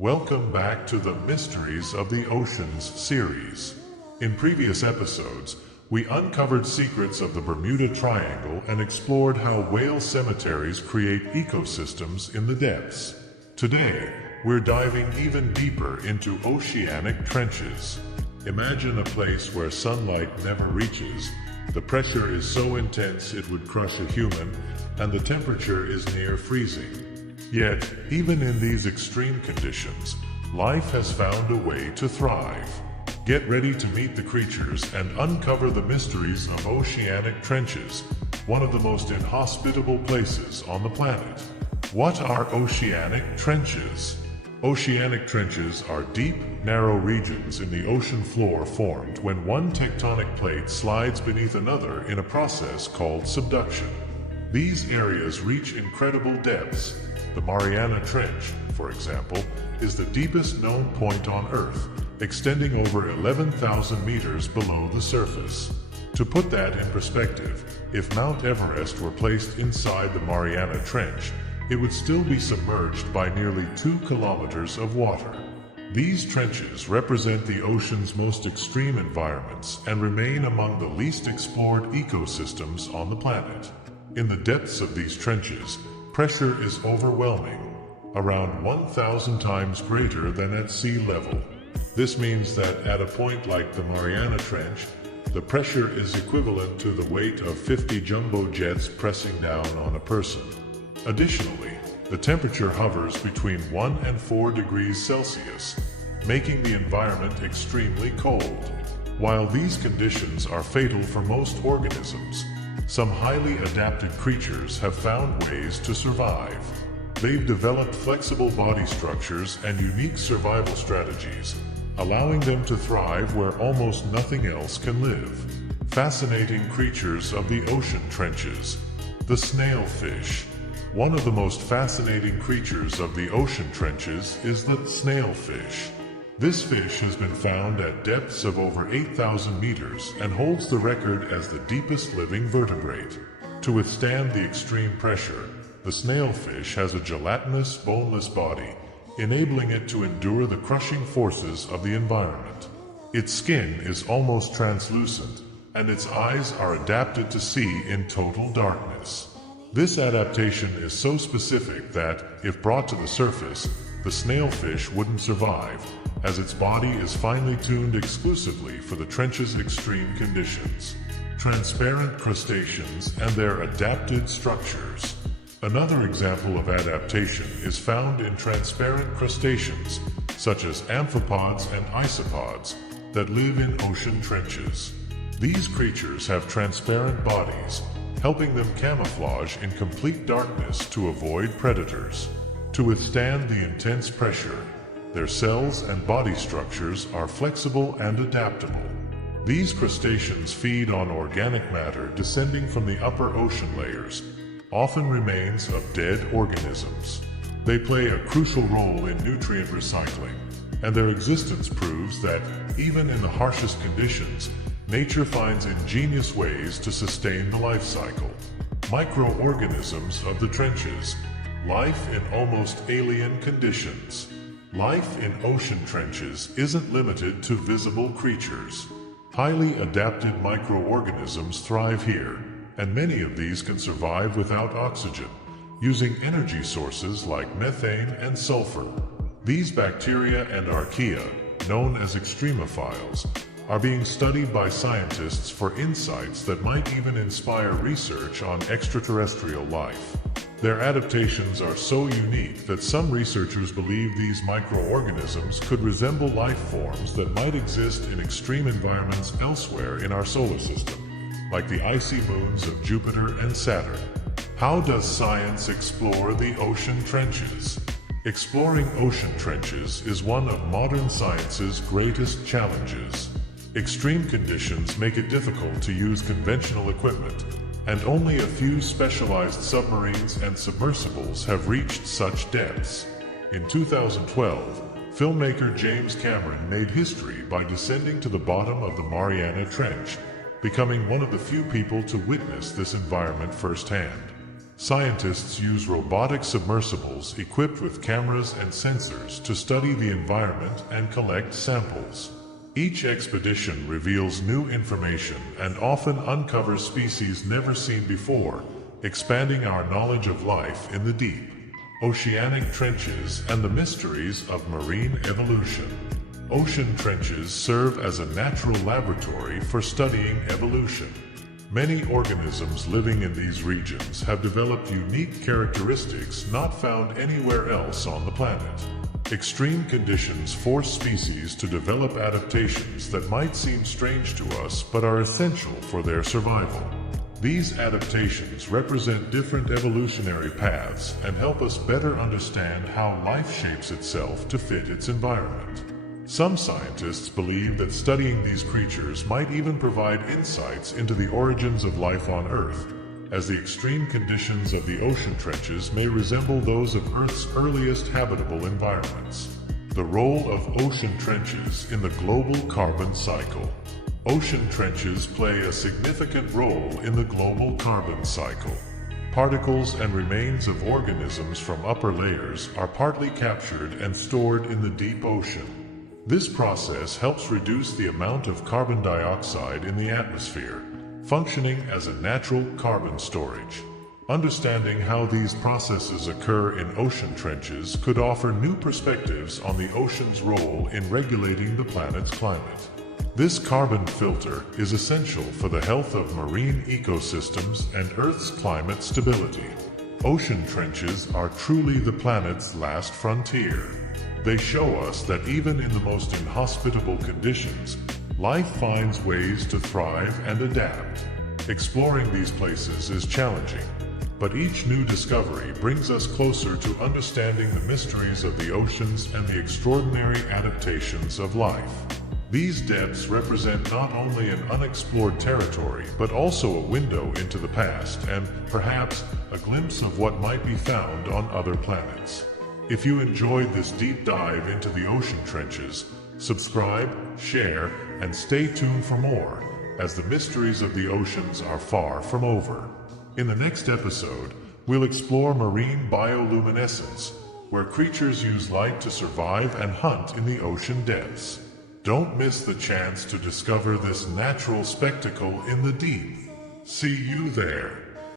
Welcome back to the Mysteries of the Oceans series. In previous episodes, we uncovered secrets of the Bermuda Triangle and explored how whale cemeteries create ecosystems in the depths. Today, we're diving even deeper into oceanic trenches. Imagine a place where sunlight never reaches, the pressure is so intense it would crush a human, and the temperature is near freezing. Yet, even in these extreme conditions, life has found a way to thrive. Get ready to meet the creatures and uncover the mysteries of oceanic trenches, one of the most inhospitable places on the planet. What are oceanic trenches? Oceanic trenches are deep, narrow regions in the ocean floor formed when one tectonic plate slides beneath another in a process called subduction. These areas reach incredible depths. The Mariana Trench, for example, is the deepest known point on Earth, extending over 11,000 meters below the surface. To put that in perspective, if Mount Everest were placed inside the Mariana Trench, it would still be submerged by nearly 2 kilometers of water. These trenches represent the ocean's most extreme environments and remain among the least explored ecosystems on the planet. In the depths of these trenches, pressure is overwhelming, around 1,000 times greater than at sea level. This means that at a point like the Mariana Trench, the pressure is equivalent to the weight of 50 jumbo jets pressing down on a person. Additionally, the temperature hovers between 1 and 4 degrees Celsius, making the environment extremely cold. While these conditions are fatal for most organisms, some highly adapted creatures have found ways to survive. They've developed flexible body structures and unique survival strategies, allowing them to thrive where almost nothing else can live. Fascinating creatures of the ocean trenches. The snailfish. One of the most fascinating creatures of the ocean trenches is the snailfish. This fish has been found at depths of over 8,000 meters and holds the record as the deepest living vertebrate. To withstand the extreme pressure, the snailfish has a gelatinous, boneless body, enabling it to endure the crushing forces of the environment. Its skin is almost translucent, and its eyes are adapted to see in total darkness. This adaptation is so specific that, if brought to the surface, the snailfish wouldn't survive, as its body is finely tuned exclusively for the trench's extreme conditions. Transparent crustaceans and their adapted structures. Another example of adaptation is found in transparent crustaceans, such as amphipods and isopods, that live in ocean trenches. These creatures have transparent bodies, helping them camouflage in complete darkness to avoid predators. To withstand the intense pressure, their cells and body structures are flexible and adaptable. These crustaceans feed on organic matter descending from the upper ocean layers, often remains of dead organisms. They play a crucial role in nutrient recycling, and their existence proves that, even in the harshest conditions, nature finds ingenious ways to sustain the life cycle. Microorganisms of the trenches. Life in almost alien conditions. Life in ocean trenches isn't limited to visible creatures. Highly adapted microorganisms thrive here, and many of these can survive without oxygen, using energy sources like methane and sulfur. These bacteria and archaea, known as extremophiles, are being studied by scientists for insights that might even inspire research on extraterrestrial life. Their adaptations are so unique that some researchers believe these microorganisms could resemble life forms that might exist in extreme environments elsewhere in our solar system, like the icy moons of Jupiter and Saturn. How does science explore the ocean trenches? Exploring ocean trenches is one of modern science's greatest challenges. Extreme conditions make it difficult to use conventional equipment, and only a few specialized submarines and submersibles have reached such depths. In 2012, filmmaker James Cameron made history by descending to the bottom of the Mariana Trench, becoming one of the few people to witness this environment firsthand. Scientists use robotic submersibles equipped with cameras and sensors to study the environment and collect samples. Each expedition reveals new information and often uncovers species never seen before, expanding our knowledge of life in the deep. Oceanic trenches and the mysteries of marine evolution. Ocean trenches serve as a natural laboratory for studying evolution. Many organisms living in these regions have developed unique characteristics not found anywhere else on the planet. Extreme conditions force species to develop adaptations that might seem strange to us but are essential for their survival. These adaptations represent different evolutionary paths and help us better understand how life shapes itself to fit its environment. Some scientists believe that studying these creatures might even provide insights into the origins of life on Earth, as the extreme conditions of the ocean trenches may resemble those of Earth's earliest habitable environments. The role of ocean trenches in the global carbon cycle. Ocean trenches play a significant role in the global carbon cycle. Particles and remains of organisms from upper layers are partly captured and stored in the deep ocean. This process helps reduce the amount of carbon dioxide in the atmosphere, functioning as a natural carbon storage. Understanding how these processes occur in ocean trenches could offer new perspectives on the ocean's role in regulating the planet's climate. This carbon filter is essential for the health of marine ecosystems and Earth's climate stability. Ocean trenches are truly the planet's last frontier. They show us that even in the most inhospitable conditions, life finds ways to thrive and adapt. Exploring these places is challenging, but each new discovery brings us closer to understanding the mysteries of the oceans and the extraordinary adaptations of life. These depths represent not only an unexplored territory, but also a window into the past and, perhaps, a glimpse of what might be found on other planets. If you enjoyed this deep dive into the ocean trenches, subscribe, share, and stay tuned for more, as the mysteries of the oceans are far from over. In the next episode, we'll explore marine bioluminescence, where creatures use light to survive and hunt in the ocean depths. Don't miss the chance to discover this natural spectacle in the deep. See you there.